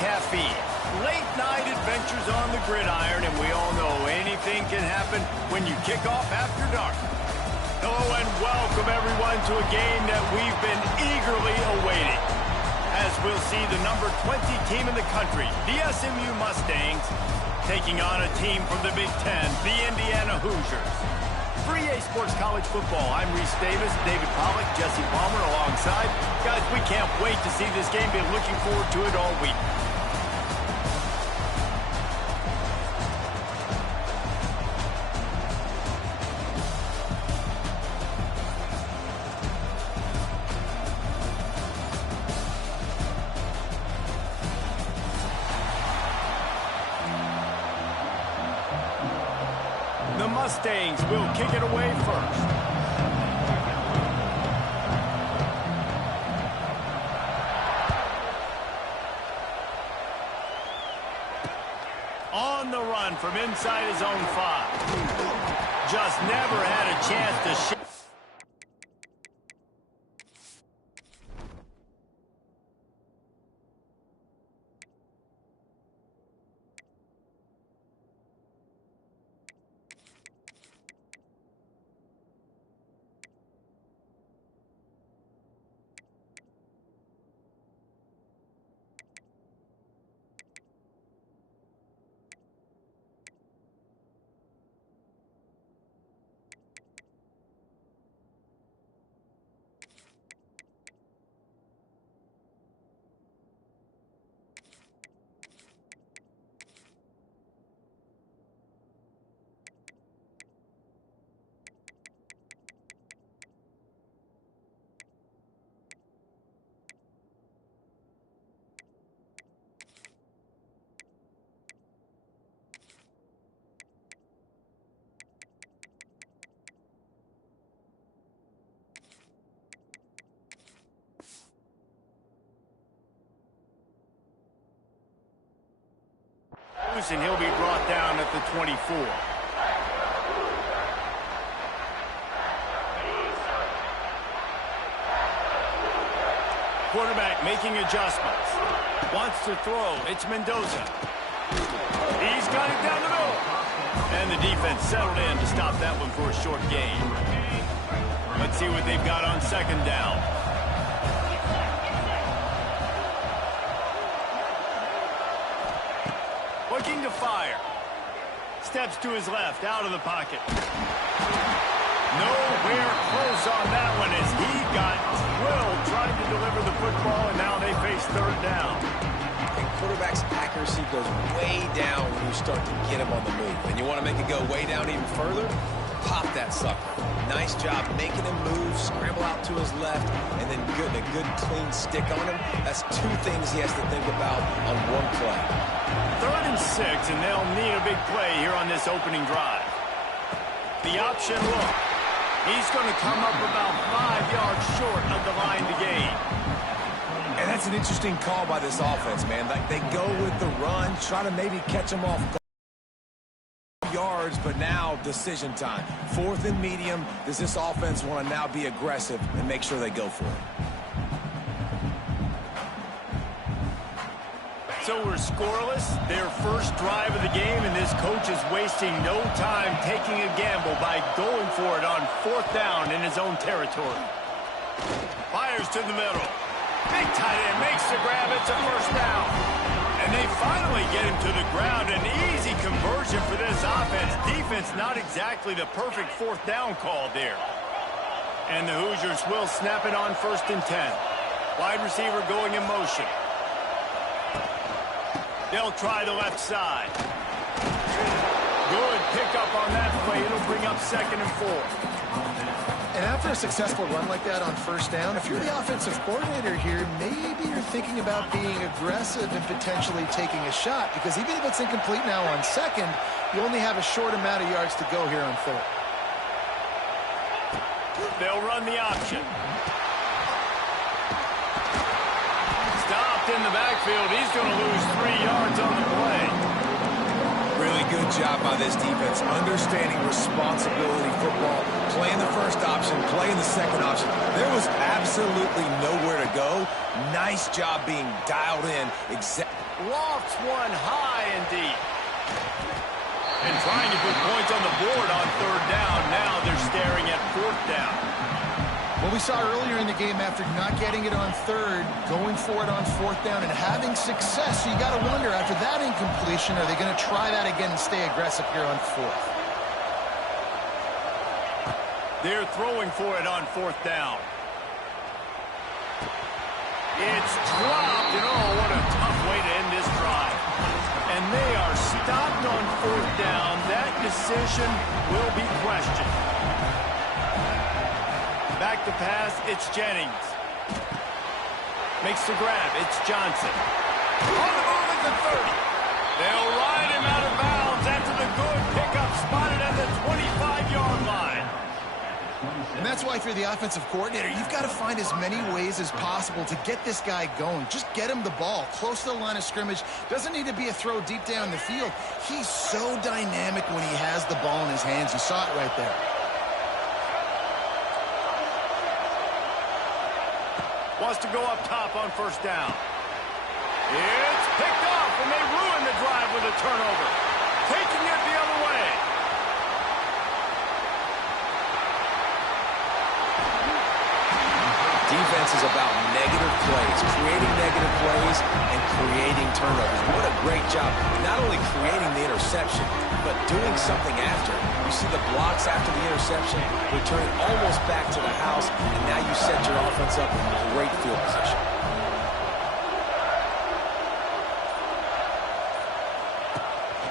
caffeine. Late night adventures on the gridiron, and we all know anything can happen when you kick off after dark. Hello and welcome everyone to a game that we've been eagerly awaiting. As we'll see the number 20 team in the country, the SMU Mustangs, taking on a team from the Big Ten, the Indiana Hoosiers. For EA Sports College Football, I'm Reese Davis, David Pollack, Jesse Palmer alongside. Guys, we can't wait to see this game. Been looking forward to it all week. The Mustangs will kick it away first. On the run from inside his own 5. Just never had a chance to shift. And he'll be brought down at the 24. Quarterback making adjustments. Wants to throw. It's Mendoza. He's got it down the middle. And the defense settled in to stop that one for a short gain. Let's see what they've got on second down. Looking to fire. Steps to his left, out of the pocket. Nowhere close on that one as he got drilled trying to deliver the football, and now they face third down. And quarterback's accuracy goes way down when you start to get him on the move. And you want to make it go way down even further? Pop that sucker. Nice job making him move, scramble out to his left, and then a good clean stick on him. That's two things he has to think about on one play. 3rd and 6, and they'll need a big play here on this opening drive. The option look. He's going to come up about 5 yards short of the line to gain. And that's an interesting call by this offense, man. Like they go with the run, try to maybe catch him off yards, but now decision time. 4th and medium. Does this offense want to now be aggressive and make sure they go for it? So we're scoreless, their first drive of the game, and this coach is wasting no time taking a gamble by going for it on 4th down in his own territory. Fires to the middle. Big tight end makes the grab. It's a first down. And they finally get him to the ground. An easy conversion for this offense. Defense not exactly the perfect 4th down call there. And the Hoosiers will snap it on 1st and 10. Wide receiver going in motion. They'll try the left side. Good pickup on that play. It'll bring up 2nd and 4. And after a successful run like that on 1st down, if you're the offensive coordinator here, maybe you're thinking about being aggressive and potentially taking a shot, because even if it's incomplete now on 2nd, you only have a short amount of yards to go here on 3rd. They'll run the option. Stopped in the backfield. He's going to lose 3 yards on the play. Really good job by this defense, understanding responsibility football, playing the first option, playing the second option. There was absolutely nowhere to go. Nice job being dialed in. Lofts one high and deep. And trying to put points on the board on third down. Now they're staring at fourth down. Well, we saw earlier in the game, after not getting it on third, going for it on fourth down and having success. So you got to wonder, after that incompletion, are they going to try that again and stay aggressive here on fourth? They're throwing for it on fourth down. It's dropped, and oh, what a tough way to end this drive. And they are stopped on fourth down. That decision will be questioned. Back to pass, it's Jennings. Makes the grab, it's Johnson. On the move at the 30. They'll ride him out of bounds after the good pickup spotted at the 25-yard line. And that's why if you're the offensive coordinator, you've got to find as many ways as possible to get this guy going. Just get him the ball close to the line of scrimmage. Doesn't need to be a throw deep down the field. He's so dynamic when he has the ball in his hands. You saw it right there. Wants to go up top on first down. It's picked off, and they ruin the drive with a turnover. Taking it the other way. Defense is about negative plays, creating negative plays and creating turnovers. What a great job. Not only creating the interception, but doing something after. You see the blocks after the interception, return almost back to the house, and now you set your offense up in great field position.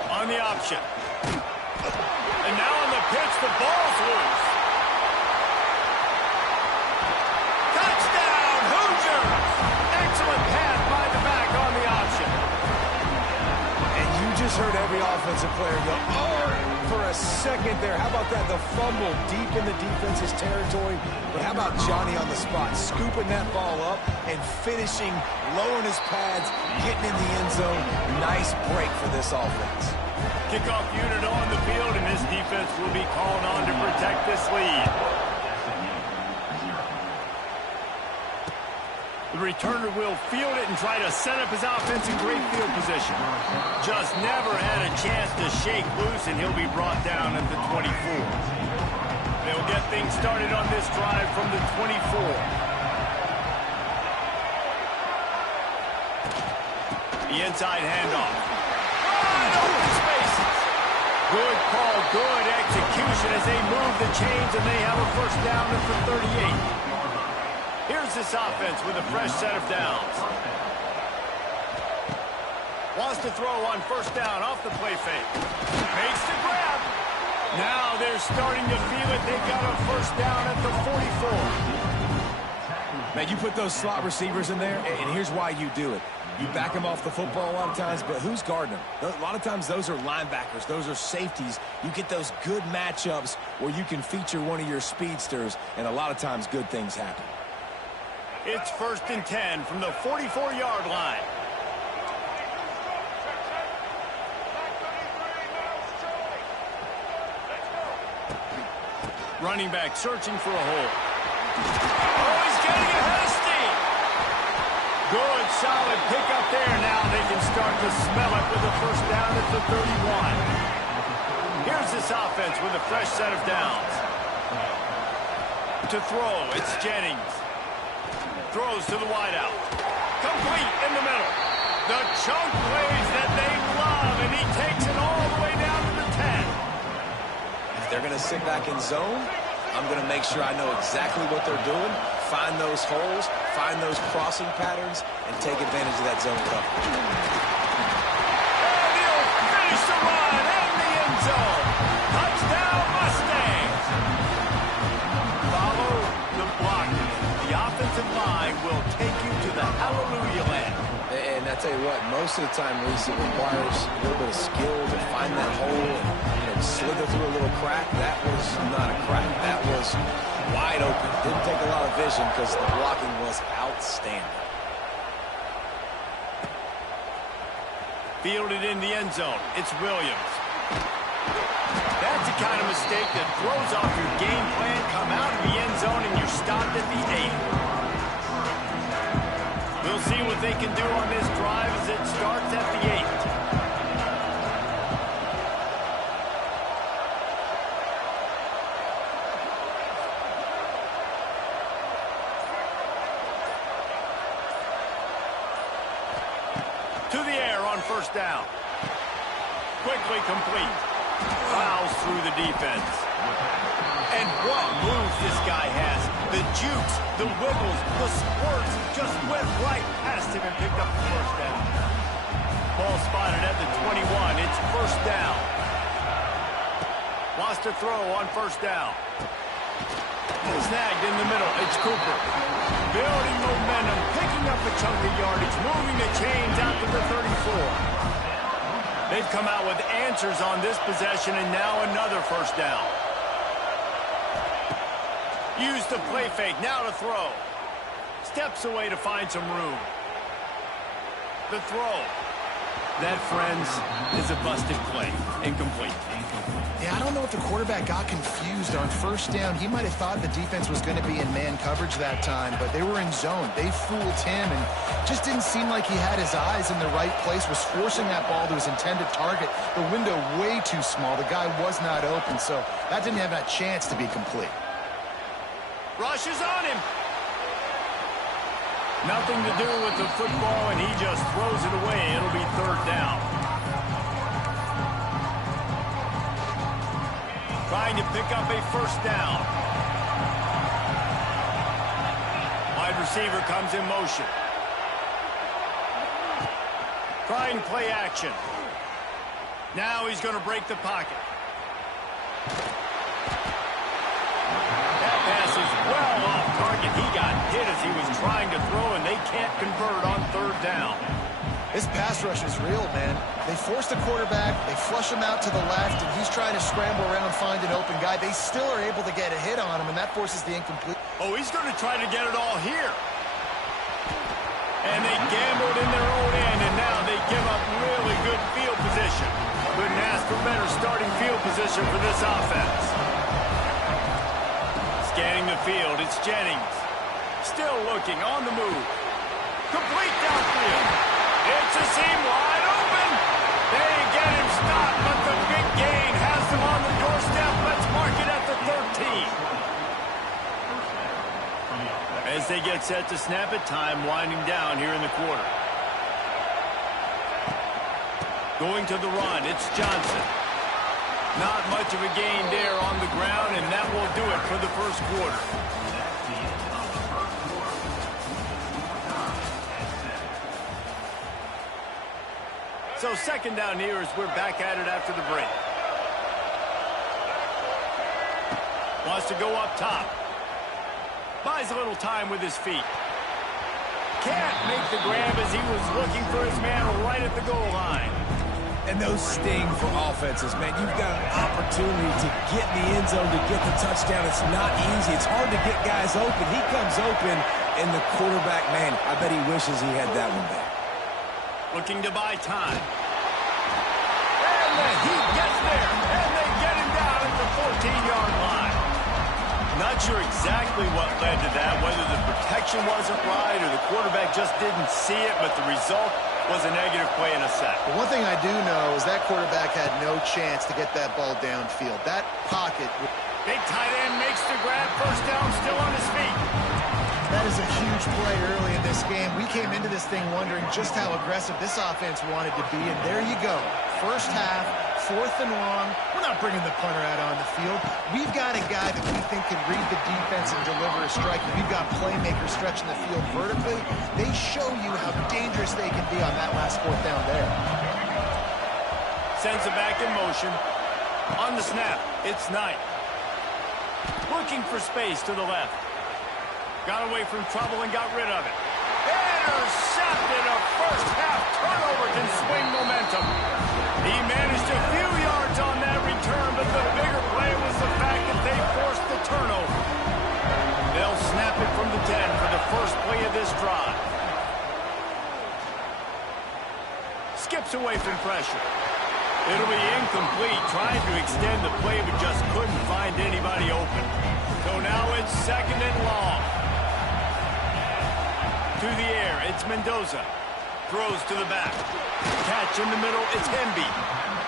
On the option. And now on the pitch, the ball's loose. Touchdown, Hoosiers! Excellent pass by the back on the option. And you just heard every offensive player go, oh, for a second there. How about that? The fumble deep in the defense's territory. But how about Johnny on the spot, scooping that ball up and finishing, lowering his pads, getting in the end zone. Nice break for this offense. Kickoff unit on the field, and this defense will be called on to protect this lead. The returner will field it and try to set up his offense in great field position. Just never had a chance to shake loose, and he'll be brought down at the 24. They'll get things started on this drive from the 24. The inside handoff. Wide open spaces. Good call, good execution as they move the chains, and they have a first down at the 38. Here's this offense with a fresh set of downs. Wants to throw on first down off the play fake. Makes the grab. Now they're starting to feel it. They've got a first down at the 44. Man, you put those slot receivers in there, and here's why you do it. You back them off the football a lot of times, but who's guarding them? A lot of times those are linebackers. Those are safeties. You get those good matchups where you can feature one of your speedsters, and a lot of times good things happen. It's 1st and 10 from the 44-yard line. Running back searching for a hole. Oh, he's getting ahead of steam. Good, solid pickup there. Now they can start to smell it with a first down at the 31. Here's this offense with a fresh set of downs. To throw, it's Jennings. Throws to the wideout. Complete in the middle. The chunk plays that they love, and he takes it all the way down to the 10. If they're going to sit back in zone, I'm going to make sure I know exactly what they're doing, find those holes, find those crossing patterns, and take advantage of that zone coverage. And he'll finish the run in the end zone. Touchdown, Mustangs. Follow the blocking. The offensive line will take you to the hallelujah land. And I tell you what, most of the time, Reese, it requires a little bit of skill to find that hole and slither through a little crack. That was not a crack. That was wide open. Didn't take a lot of vision because the blocking was outstanding. Fielded in the end zone. It's Williams. That's the kind of mistake that throws off your game plan. Come out of the end zone and you're stopped at the 8. We'll We'll see what they can do on this drive as it starts at the 8. To the air on first down. Quickly complete. Plows through the defense. And what moves this guy has. The jukes, the wiggles, the squirts just went right past him and picked up the first down. Ball spotted at the 21. It's first down. Wants to throw on first down. Snagged in the middle. It's Cooper. Building momentum, picking up a chunk of yardage, moving the chains out to the 34. They've come out with answers on this possession, and now another first down. Use the play fake, now to throw. Steps away to find some room. The throw. That, friends, is a busted play. Incomplete. Yeah, I don't know if the quarterback got confused on first down. He might have thought the defense was going to be in man coverage that time, but they were in zone. They fooled him and just didn't seem like he had his eyes in the right place, was forcing that ball to his intended target. The window way too small. The guy was not open, so that didn't have a chance to be complete. Rushes on him. Nothing to do with the football, and he just throws it away. It'll be third down. Trying to pick up a first down. Wide receiver comes in motion. Trying play action. Now he's going to break the pocket. That pass is well off target. He got hit as he was trying to throw, and they can't convert on third down. This pass rush is real, man. They force the quarterback, they flush him out to the left, and he's trying to scramble around, find an open guy. They still are able to get a hit on him, and that forces the incomplete. Oh, he's going to try to get it all here. And they gambled in their own end, and now they give up really good field position. Couldn't ask for better starting field position for this offense. Scanning the field, it's Jennings. Still looking, on the move. Complete downfield. It's a seam wide open. They get him stopped, but the big gain has them on the doorstep. Let's mark it at the 13. As they get set to snap it, time winding down here in the quarter. Going to the run, it's Johnson. Not much of a gain there on the ground, and that will do it for the first quarter. So second down here as we're back at it after the break. Wants to go up top. Buys a little time with his feet. Can't make the grab as he was looking for his man right at the goal line. And those sting for offenses, man. You've got an opportunity to get in the end zone, to get the touchdown. It's not easy. It's hard to get guys open. He comes open, and the quarterback, man, I bet he wishes he had that one back. Looking to buy time. And the Heat gets there, and they get him down at the 14-yard line. Not sure exactly what led to that, whether the protection wasn't right or the quarterback just didn't see it, but the result was a negative play in a sack. But one thing I do know is that quarterback had no chance to get that ball downfield. That pocket... Big tight end makes the grab, first down, still on his feet. That is a huge play early in this game. We came into this thing wondering just how aggressive this offense wanted to be, and there you go. First half, 4th and long. We're not bringing the punter out on the field. We've got a guy that we think can read the defense and deliver a strike. We've got playmakers stretching the field vertically. They show you how dangerous they can be on that last 4th down there. Sends it back in motion. On the snap, it's Knight. Looking for space to the left. Got away from trouble and got rid of it. Intercepted. A first half turnover can swing momentum. He managed a few yards on that return, but the bigger play was the fact that they forced the turnover. They'll snap it from the 10 for the first play of this drive. Skips away from pressure. It'll be incomplete, trying to extend the play, but just couldn't find anybody open. So now it's second and long. to the air. It's Mendoza. Throws to the back. Catch in the middle. It's Hemby.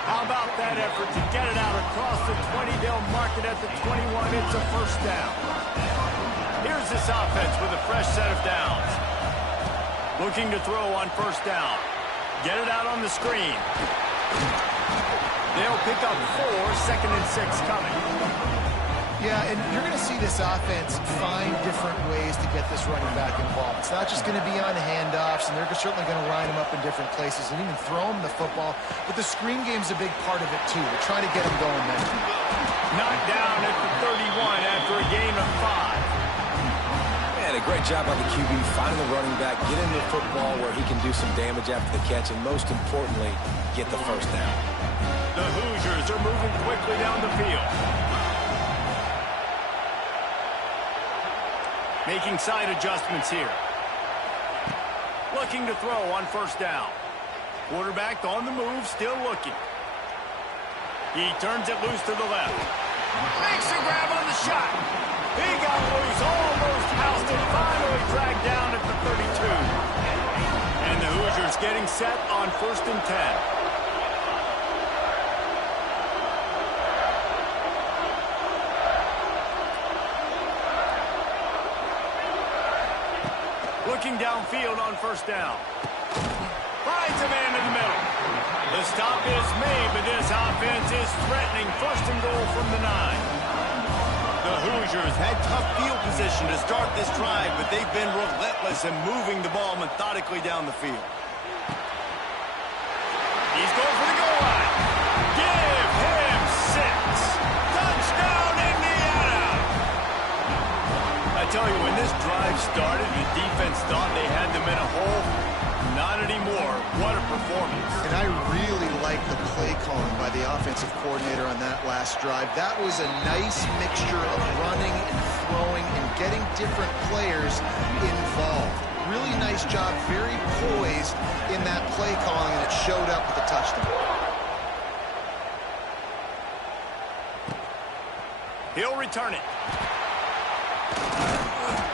How about that effort to get it out across the 20? They'll mark it at the 21. It's a first down. Here's this offense with a fresh set of downs. Looking to throw on first down. Get it out on the screen. They'll pick up 4, 2nd and 6 coming. Yeah, and you're going to see this offense find different ways to get this running back involved. It's not just going to be on handoffs, and they're certainly going to line him up in different places and even throw him the football. But the screen game's a big part of it, too. They're trying to get him going there. Knocked down at the 31 after a gain of 5. Man, a great job by the QB finding the running back, getting the football where he can do some damage after the catch, and most importantly, get the first down. The Hoosiers are moving quickly down the field. Making side adjustments here. Looking to throw on first down. Quarterback on the move, still looking. He turns it loose to the left. Makes a grab on the shot. He got loose, almost housed it, finally dragged down at the 32. And the Hoosiers getting set on 1st and 10. Looking downfield on first down. Finds a man in the middle. The stop is made, but this offense is threatening 1st and goal from the 9. The Hoosiers had tough field position to start this drive, but they've been relentless in moving the ball methodically down the field. He's going for the goal line. Give him 6. Touchdown, Indiana! I tell you, when this drive started, the defense thought they had them in a hole. Not anymore. What a performance. And I really like the play calling by the offensive coordinator on that last drive. That was a nice mixture of running and throwing and getting different players involved. Really nice job, very poised in that play calling, and it showed up with a touchdown. He'll return it.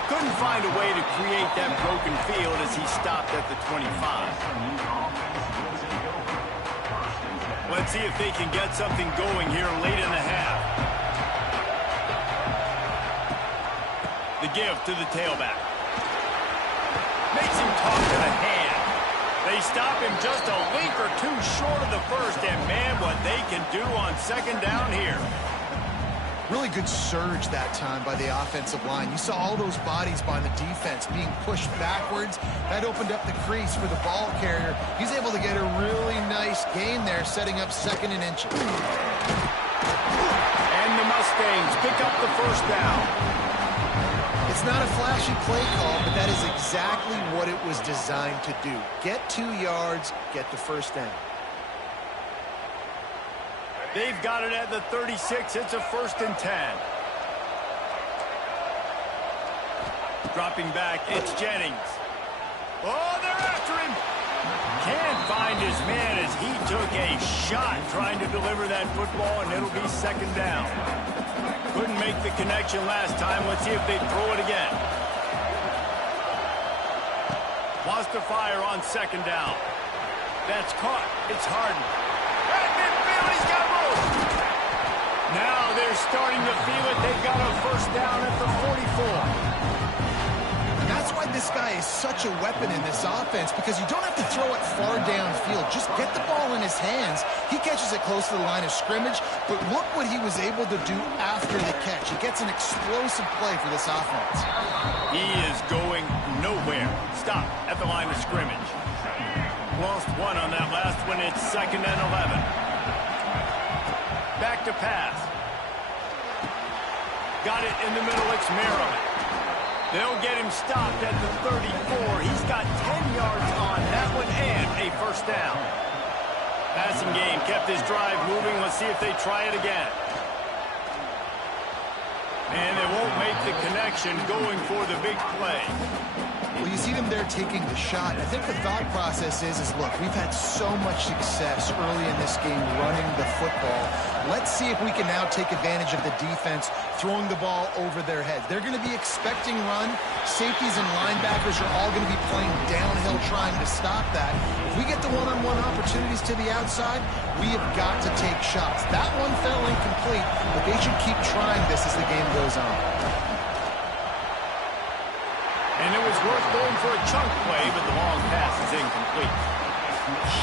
Couldn't find a way to create that broken field as he stopped at the 25. Let's see if they can get something going here late in the half. The give to the tailback. Makes him talk to the hand. They stop him just a link or two short of the first, and man, what they can do on 2nd down here. Really good surge that time by the offensive line. You saw all those bodies by the defense being pushed backwards. That opened up the crease for the ball carrier. He's able to get a really nice gain there, setting up 2nd and inches. And the Mustangs pick up the first down. It's not a flashy play call, but that is exactly what it was designed to do. Get 2 yards, get the first down. They've got it at the 36. It's a 1st and 10. Dropping back, it's Jennings. Oh, they're after him. Can't find his man as he took a shot trying to deliver that football, and it'll be 2nd down. Couldn't make the connection last time. Let's see if they throw it again. Wants to fire on 2nd down. That's caught. It's Harden. At midfield, he's got room. Now they're starting to feel it. They've got a first down at the 44. And that's why this guy is such a weapon in this offense, because you don't have to throw it far downfield. Just get the ball in his hands. He catches it close to the line of scrimmage, but look what he was able to do after the catch. He gets an explosive play for this offense. He is going nowhere. Stop at the line of scrimmage. Lost 1 on that last one. It's 2nd and 11. Back to pass. Got it in the middle. It's Maryland. They'll get him stopped at the 34. He's got 10 yards on that one and a first down. Passing game kept his drive moving. Let's see if they try it again. And they won't make the connection going for the big play. Well, you see them there taking the shot. I think the thought process is look, we've had so much success early in this game running the football. Let's see if we can now take advantage of the defense throwing the ball over their heads. They're going to be expecting run. Safeties and linebackers are all going to be playing downhill trying to stop that. If we get the one-on-one opportunities to the outside, we have got to take shots. That one fell incomplete, but they should keep trying this as the game goes on. And it was worth going for a chunk play, but the long pass is incomplete.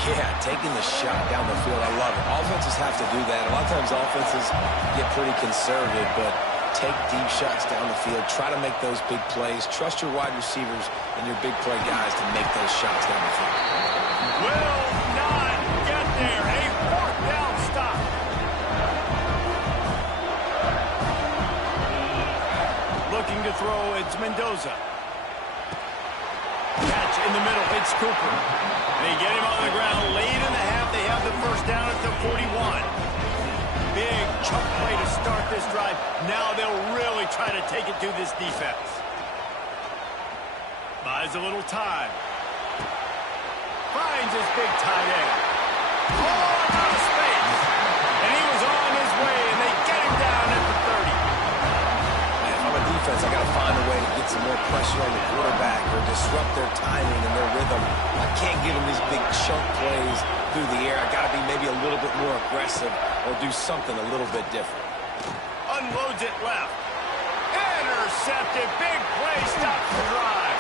Yeah, taking the shot down the field, I love it. Offenses have to do that. A lot of times offenses get pretty conservative, but take deep shots down the field. Try to make those big plays. Trust your wide receivers and your big play guys to make those shots down the field. Will not get there. A fourth down stop. Looking to throw, it's Mendoza. Catch in the middle, it's Cooper. They get him on the ground late in the half. They have the first down at the 41. Big chunk play to start this drive. Now they'll really try to take it to this defense. Buys a little time. Finds his big tight end. Oh, out of space. And he was on his way, and they get him down at the 30. If I'm a defense, I got to find a way to get some more pressure on the quarterback or disrupt their timing and their rhythm. I can't give them these big chunk plays through the air. I got to be maybe a little bit more aggressive or do something a little bit different. Unloads it left. Intercepted. Big play. Stops the drive.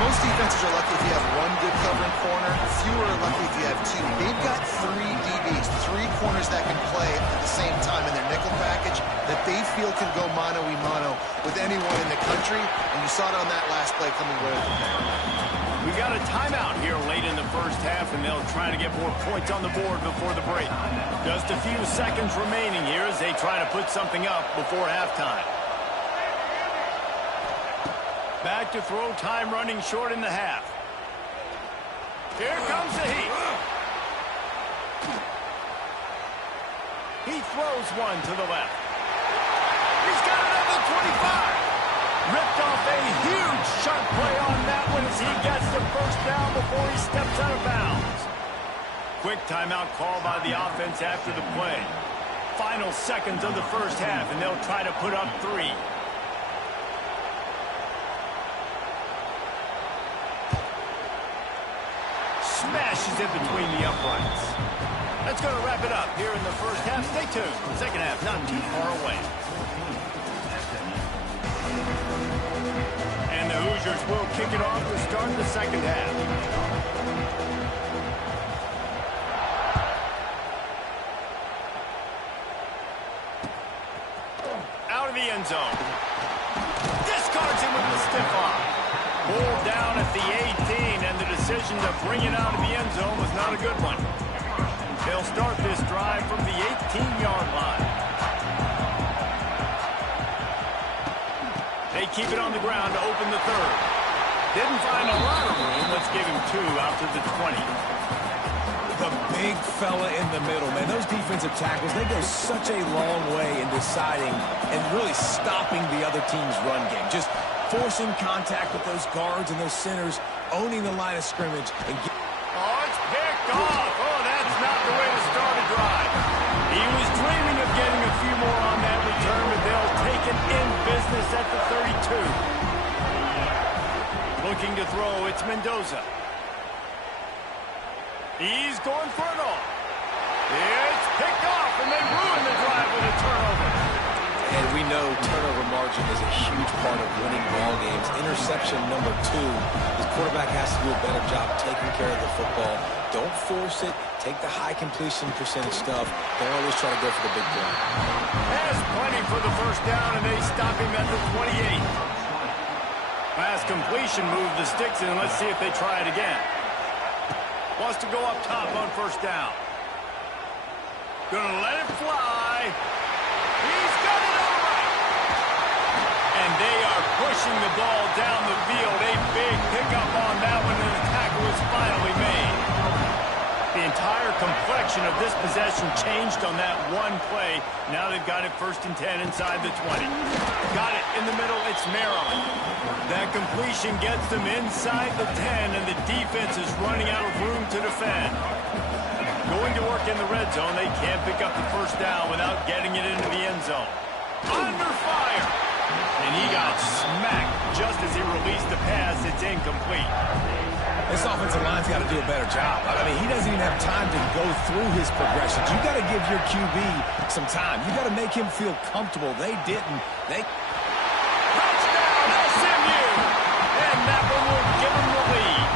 Most defenses are lucky if you have one good covering corner. Fewer are lucky if you have two. They've got three DBs, three corners that can play at the same time in their nickel package that they feel can go mano-a-mano with anyone in the country. And you saw it on that last play coming right at the pair. We got a timeout here late in the first half, and they'll try to get more points on the board before the break. Just a few seconds remaining here as they try to put something up before halftime. Back to throw, time running short in the half. Here comes the heat. He throws one to the left. He's got it at the 25. Ripped off a huge chunk play on that one as he gets the first down before he steps out of bounds. Quick timeout call by the offense after the play. Final seconds of the first half, and they'll try to put up 3. Smashes it between the uprights. That's going to wrap it up here in the first half. Stay tuned. Second half not too far away. And the Hoosiers will kick it off to start the second half. Out of the end zone. Discards him with the stiff arm. Pulled down at the 18, and the decision to bring it out of the end zone was not a good one. They'll start this drive from the 18-yard line. They keep it on the ground to open the third. Didn't find a lot of room. Let's give him 2 out to the 20. The big fella in the middle, man. Those defensive tackles, they go such a long way in deciding and really stopping the other team's run game. Just forcing contact with those guards and those centers, owning the line of scrimmage. And oh, it's picked off. Oh, that's not the way to start a drive. He was dreaming of getting a few more on that return, but they'll take it in business at the 32. Looking to throw, it's Mendoza. He's going for it all. It's picked off, and they ruin the drive with a turnover. And we know turnover margin is a huge part of winning ball games. Interception number 2. The quarterback has to do a better job taking care of the football. Don't force it. Take the high completion percentage stuff. Don't always try to go for the big play. Has plenty for the first down, and they stop him at the 28. Pass completion, move the sticks in. Let's see if they try it again. Wants to go up top on first down. Gonna let it fly. He's got it all right. And they are pushing the ball down the field. A big pickup on that one, and the tackle is finally made. The entire complexion of this possession changed on that one play. Now they've got it 1st and 10 inside the 20. Got it in the middle. It's Maryland. That completion gets them inside the 10, and the defense is running out of room to defend. Going to work in the red zone. They can't pick up the 1st down without getting it into the end zone. Under fire. And he got smacked just as he released the pass. It's incomplete. This offensive line's got to do a better job. I mean, he doesn't even have time to go through his progressions. You got to give your QB some time. You got to make him feel comfortable. They didn't. Touchdown, SMU! And that one will give them the lead.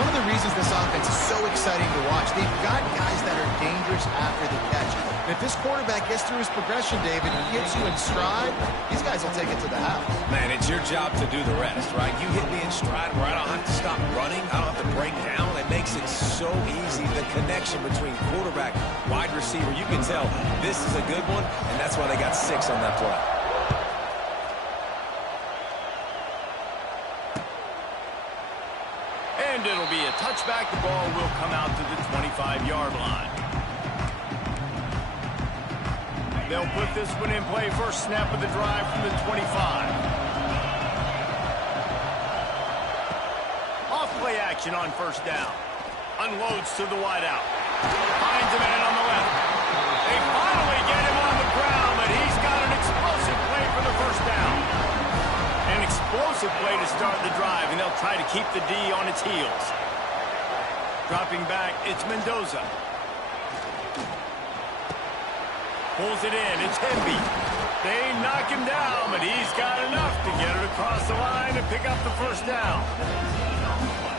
One of the reasons this offense is so exciting to watch, they've got guys that are dangerous after the catch. And if this quarterback gets through his progression, David, and gets you in stride, these guys will take it to the house. Man, it's your job to do the rest, right? You hit me in stride where I don't have to stop running. I don't have to break down. It makes it so easy. The connection between quarterback, wide receiver, you can tell this is a good one, and that's why they got 6 on that play. And it'll be a touchback. The ball will come out to the 25-yard line. They'll put this one in play. First snap of the drive from the 25. Off play action on 1st down. Unloads to the wideout. Finds a man on the left. They finally get him on the ground, but he's got an explosive play for the 1st down. An explosive play to start the drive, and they'll try to keep the D on its heels. Dropping back, it's Mendoza. Pulls it in. It's Hemby. They knock him down, but he's got enough to get it across the line and pick up the 1st down.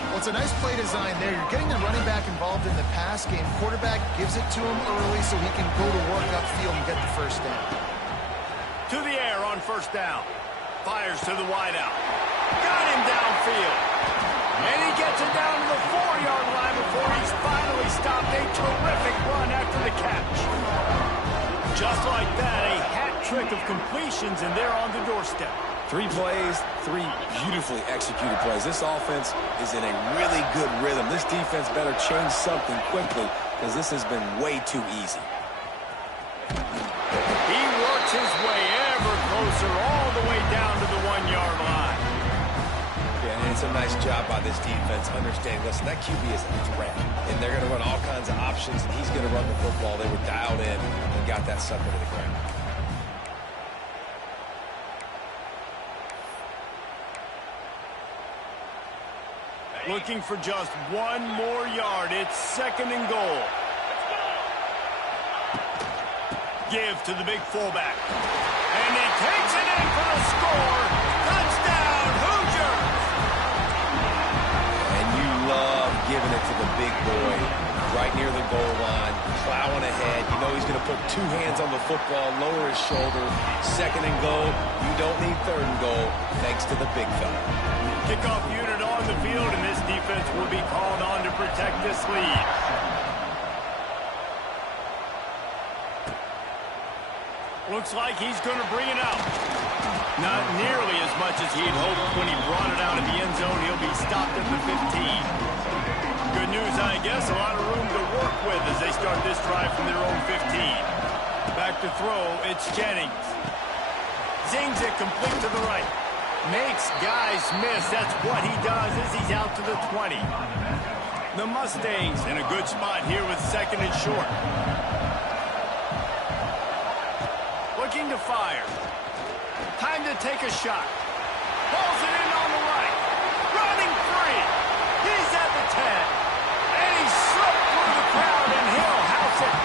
Well, it's a nice play design there. You're getting the running back involved in the pass game. Quarterback gives it to him early so he can go to work upfield and get the 1st down. To the air on 1st down. Fires to the wideout. Got him downfield. And he gets it down to the 4-yard line before he's finally stopped. A terrific run after the catch. Just like that, a hat trick of completions, and they're on the doorstep. 3 plays, 3 beautifully executed plays. This offense is in a really good rhythm. This defense better change something quickly because this has been way too easy. He works his way ever closer all the way down to the 1-yard line. Yeah, and it's a nice job by this defense understanding, listen, that QB is a threat, and they're going to run all kinds of options, and he's going to run the football. They were dialed in and got that sucker to the ground. Looking for just 1 more yard. It's 2nd and goal. Give to the big fullback. And he takes it in for the score. Touchdown, Hoosiers! And you love giving it to the big boy right near the goal line, plowing ahead. You know he's going to put 2 hands on the football, lower his shoulder. 2nd and goal. You don't need 3rd and goal, thanks to the big fella. Kickoff unit on the field, and this defense will be called on to protect this lead. Looks like he's going to bring it out. Not nearly as much as he'd hoped when he brought it out of the end zone. He'll be stopped at the 15. Good news, I guess. A lot of room to work with as they start this drive from their own 15. Back to throw, it's Jennings. Zings it complete to the right. Makes guys miss. That's what he does as he's out to the 20. The Mustangs in a good spot here with 2nd and short. Looking to fire. Time to take a shot. Pulls it in on the right. Running free. He's at the 10. And he slipped through the crowd, and he'll house it.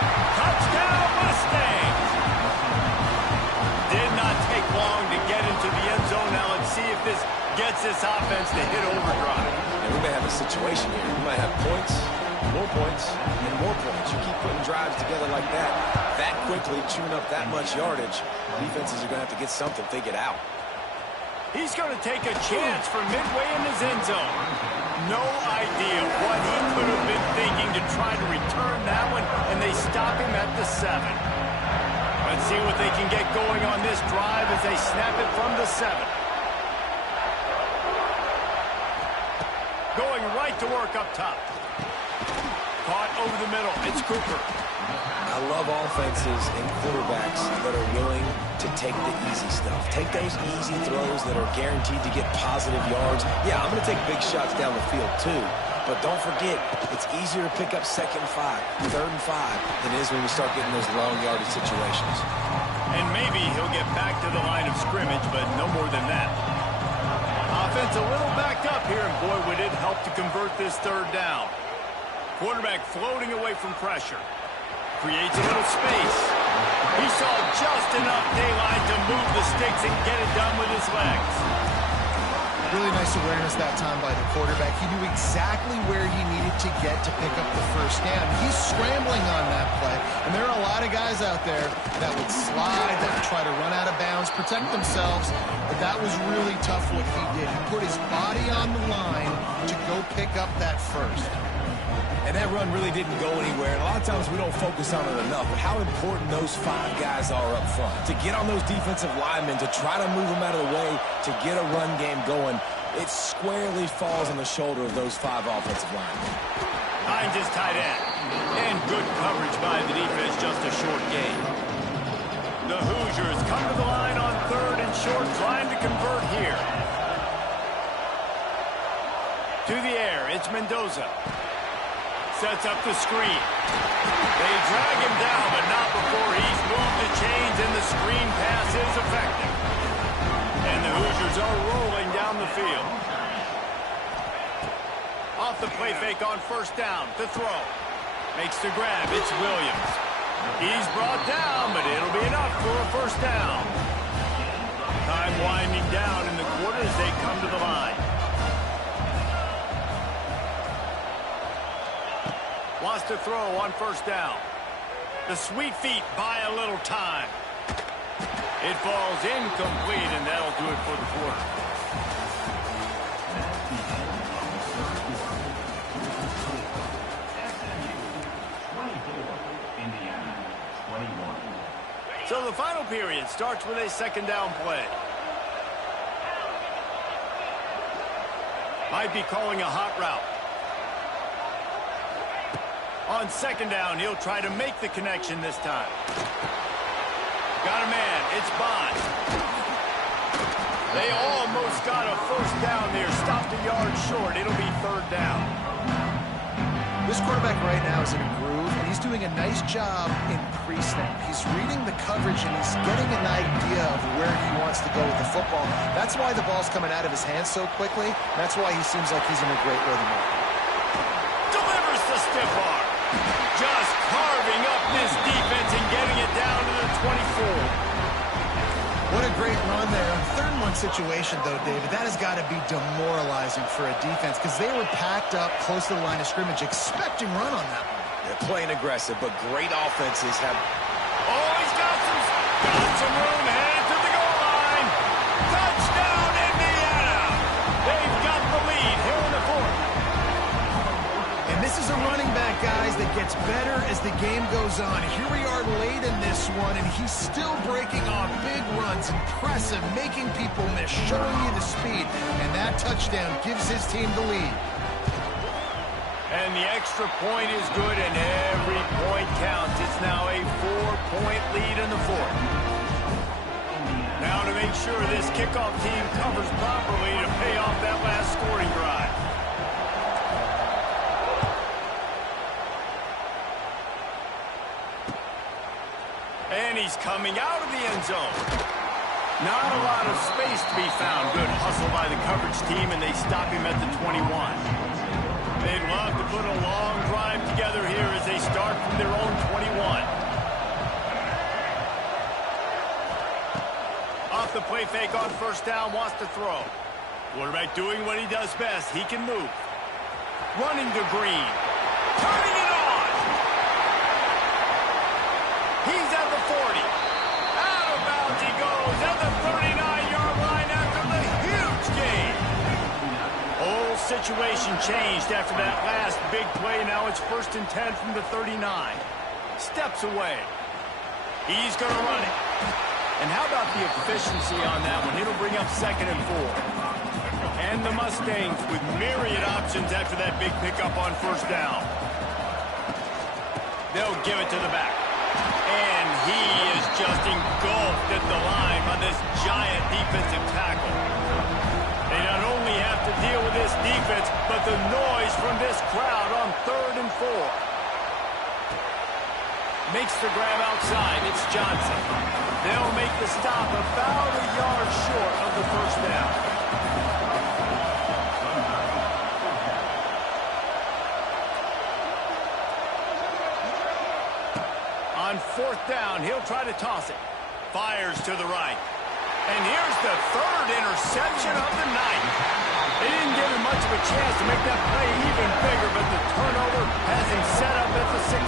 Touchdown, Mustangs. Did not take long to get into the end zone. Now let's see if this gets this offense to hit overdrive. And we may have a situation here. We might have points, more points, and more points. You keep putting drives together like that quickly, chewing up that much yardage, defenses are going to have to get something figured out. He's going to take a chance from midway in his end zone. No idea what he could have been thinking to try to return that one, and they stop him at the 7. Let's see what they can get going on this drive as they snap it from the 7. Going right to work up top. caught over the middle. It's Cooper. I love offenses and quarterbacks that are willing to take the easy stuff. Take those easy throws that are guaranteed to get positive yards. Yeah, I'm going to take big shots down the field too. But don't forget, it's easier to pick up 2nd and 5, 3rd and 5 than it is when we start getting those long yardage situations. And maybe he'll get back to the line of scrimmage, but no more than that. Offense a little backed up here, and boy, would it help to convert this 3rd down. Quarterback floating away from pressure. Creates a little space. He saw just enough daylight to move the sticks and get it done with his legs. Really nice awareness that time by the quarterback. He knew exactly where he needed to get to pick up the 1st down. He's scrambling on that play, and there are a lot of guys out there that would slide, that would try to run out of bounds, protect themselves, but that was really tough what he did. He put his body on the line to go pick up that 1st. And that run really didn't go anywhere. And a lot of times we don't focus on it enough. But how important those 5 guys are up front. To get on those defensive linemen, to try to move them out of the way, to get a run game going, it squarely falls on the shoulder of those 5 offensive linemen. Hines is tight end. And good coverage by the defense, just a short gain. The Hoosiers come to the line on 3rd and short, trying to convert here. To the air, it's Mendoza. Sets up the screen. They drag him down, but not before he's moved the chains, and the screen pass is effective. And the Hoosiers are rolling down the field. Off the play fake on 1st down to throw. Makes the grab. It's Williams. He's brought down, but it'll be enough for a 1st down. Time winding down in the quarter as they come to the line. Wants to throw on 1st down. The sweet feet buy a little time. It falls incomplete, and that'll do it for the quarter. So the final period starts with a 2nd down play. Might be calling a hot route. On 2nd down, he'll try to make the connection this time. Got a man. It's Bond. They almost got a 1st down there. Stopped a yard short. It'll be 3rd down. This quarterback right now is in a groove, and he's doing a nice job in pre-snap. He's reading the coverage, and he's getting an idea of where he wants to go with the football. That's why the ball's coming out of his hands so quickly. That's why he seems like he's in a great rhythm. Delivers the stiff arm. Just carving up this defense and getting it down to the 24. What a great run there. 3rd and 1 situation, though, David, that has got to be demoralizing for a defense because they were packed up close to the line of scrimmage, expecting run on that one. They're playing aggressive, but great offenses have... Oh, he's got some room, headed to the goal line. Touchdown, Indiana. They've got the lead here in the 4th. And this is a running back, guys, that gets better as the game goes on. Here we are late in this one, and he's still breaking off big runs. Impressive, making people miss, showing you the speed. And that touchdown gives his team the lead. And the extra point is good, and every point counts. It's now a 4-point lead in the 4th. Now to make sure this kickoff team covers properly to pay off that last scoring drive. And he's coming out of the end zone. Not a lot of space to be found. Good hustle by the coverage team, and they stop him at the 21. They'd love to put a long drive together here as they start from their own 21. Off the play fake on 1st down, wants to throw. Quarterback doing what he does best. He can move. Running to Green. Turning it on. He's at the 40. Out of bounds he goes at the 39-yard line after the huge gain. Whole situation changed after that last big play. Now it's 1st and 10 from the 39. Steps away. He's going to run it. And how about the efficiency on that one? It'll bring up 2nd and 4. And the Mustangs with myriad options after that big pickup on 1st down. They'll give it to the back. And he is just engulfed at the line by this giant defensive tackle. They not only have to deal with this defense, but the noise from this crowd on 3rd and 4. Makes the grab outside. It's Johnson. They'll make the stop about a yard short of the first down. On 4th down, he'll try to toss it. Fires to the right. And here's the 3rd interception of the night. They didn't give him much of a chance to make that play even bigger, but the turnover has him set up at the 16.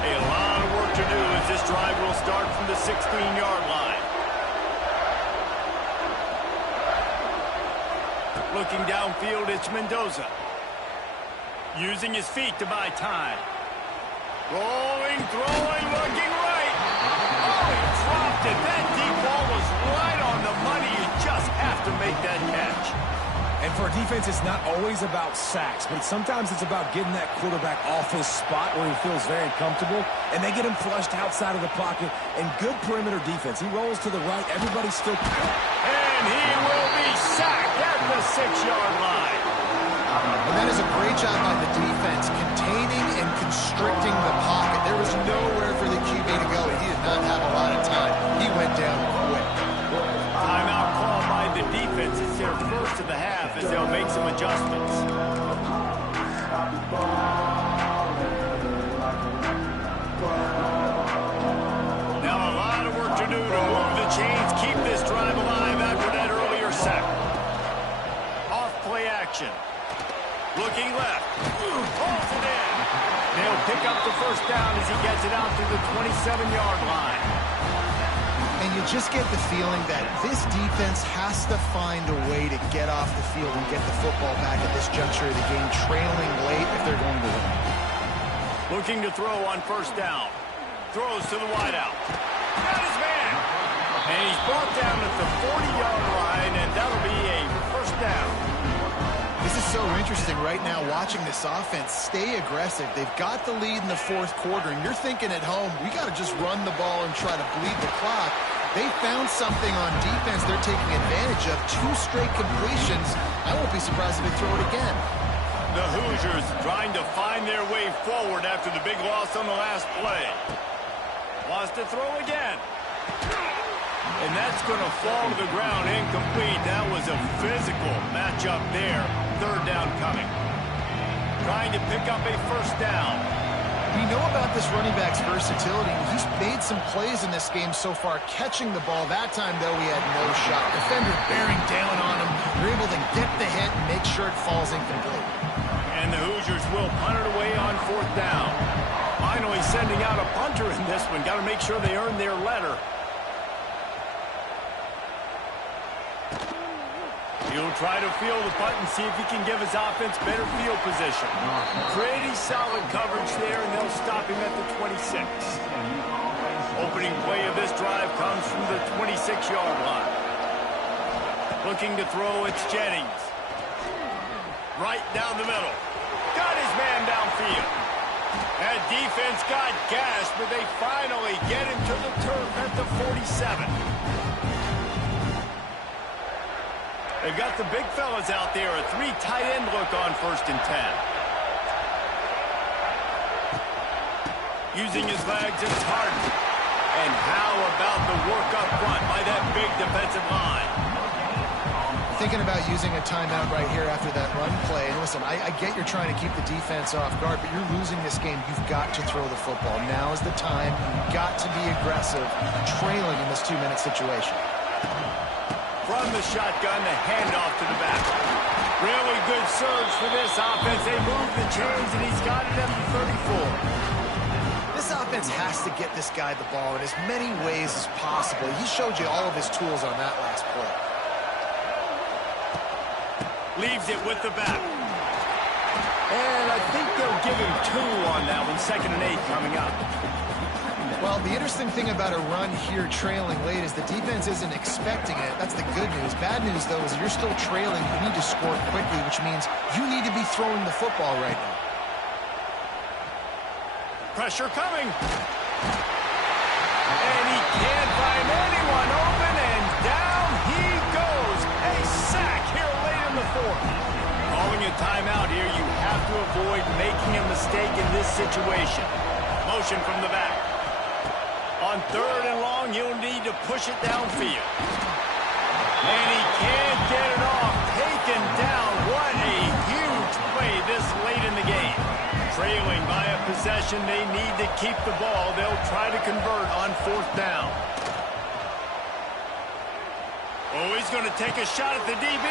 A lot of work to do as this drive will start from the 16-yard line. Looking downfield, it's Mendoza. Using his feet to buy time. Rolling, throwing, looking right. Oh, he dropped it. That deep ball was right on the money. You just have to make that catch. And for a defense, it's not always about sacks, but sometimes it's about getting that quarterback off his spot where he feels very comfortable, and they get him flushed outside of the pocket, and good perimeter defense. He rolls to the right. Everybody's still... And he will be sacked at the 6-yard line. And that is a great job by the defense, containing and constricting the pocket. There was nowhere for the QB to go, and he did not have a lot of time. He went down quick. Timeout called by the defense. It's their first of the half as they'll make some adjustments. Now a lot of work to do to move the chains, keep this drive alive after that earlier sack. Off play action. Looking left. Pulls it in. They'll pick up the first down as he gets it out to the 27-yard line. And you just get the feeling that this defense has to find a way to get off the field and get the football back at this juncture of the game, trailing late if they're going to win. Looking to throw on first down. Throws to the wideout. Got his man. And he's brought down at the 40-yard line, and that'll be a first down. This is so interesting right now watching this offense stay aggressive. They've got the lead in the 4th quarter, and you're thinking at home, we got to just run the ball and try to bleed the clock. They found something on defense they're taking advantage of. 2 straight completions. I won't be surprised if they throw it again. The Hoosiers trying to find their way forward after the big loss on the last play. Wants to throw again. And that's going to fall to the ground incomplete. That was a physical matchup there. 3rd down coming. Trying to pick up a first down. We know about this running back's versatility. He's made some plays in this game so far, catching the ball. That time, though, he had no shot. Defender bearing down on him. They're able to get the hit and make sure it falls incomplete. And the Hoosiers will punt it away on 4th down. Finally sending out a punter in this one. Got to make sure they earn their letter. He'll try to field the punt and see if he can give his offense better field position. Pretty solid coverage there, and they'll stop him at the 26. Opening play of this drive comes from the 26-yard line. Looking to throw, it's Jennings. Right down the middle. Got his man downfield. That defense got gashed, but they finally get him to the turf at the 47. They've got the big fellas out there. A 3 tight end look on 1st and 10. Using his legs, it's Harden. And how about the work up front by that big defensive line? Thinking about using a timeout right here after that run play. And listen, I get you're trying to keep the defense off guard, but you're losing this game. You've got to throw the football. Now is the time. You've got to be aggressive, trailing in this 2-minute situation. From the shotgun, the handoff to the back. Really good surge for this offense. They move the chains, and he's got it at the 34. This offense has to get this guy the ball in as many ways as possible. He showed you all of his tools on that last play. Leaves it with the back. And I think they'll give him 2 on that one. 2nd and 8 coming up. Well, the interesting thing about a run here trailing late is the defense isn't expecting it. That's the good news. Bad news, though, is you're still trailing. You need to score quickly, which means you need to be throwing the football right now. Pressure coming. And he can't find anyone open, and down he goes. A sack here late in the fourth. Calling a timeout here, you have to avoid making a mistake in this situation. Motion from the back. On 3rd and long, he'll need to push it downfield. And he can't get it off. Taken down. What a huge play this late in the game. Trailing by a possession, they need to keep the ball. They'll try to convert on 4th down. Oh, he's going to take a shot at the DB.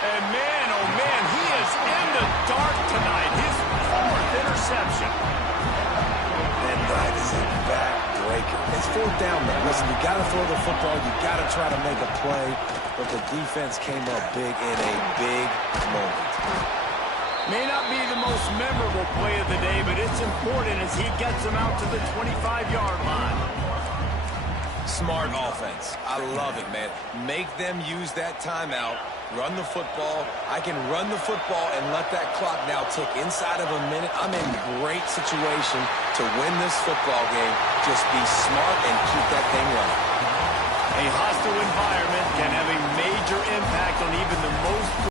And man, oh man, he is in the dark tonight. His 4th interception. And that is a backbreaker. It's 4th down, though. Listen, you got to throw the football. You got to try to make a play. But the defense came up big in a big moment. May not be the most memorable play of the day, but it's important as he gets them out to the 25-yard line. Smart offense. I love it, man. Make them use that timeout. Run the football. I can run the football and let that clock now tick inside of a minute. I'm in great situation to win this football game. Just be smart and keep that thing running. A hostile environment can have a major impact on even the most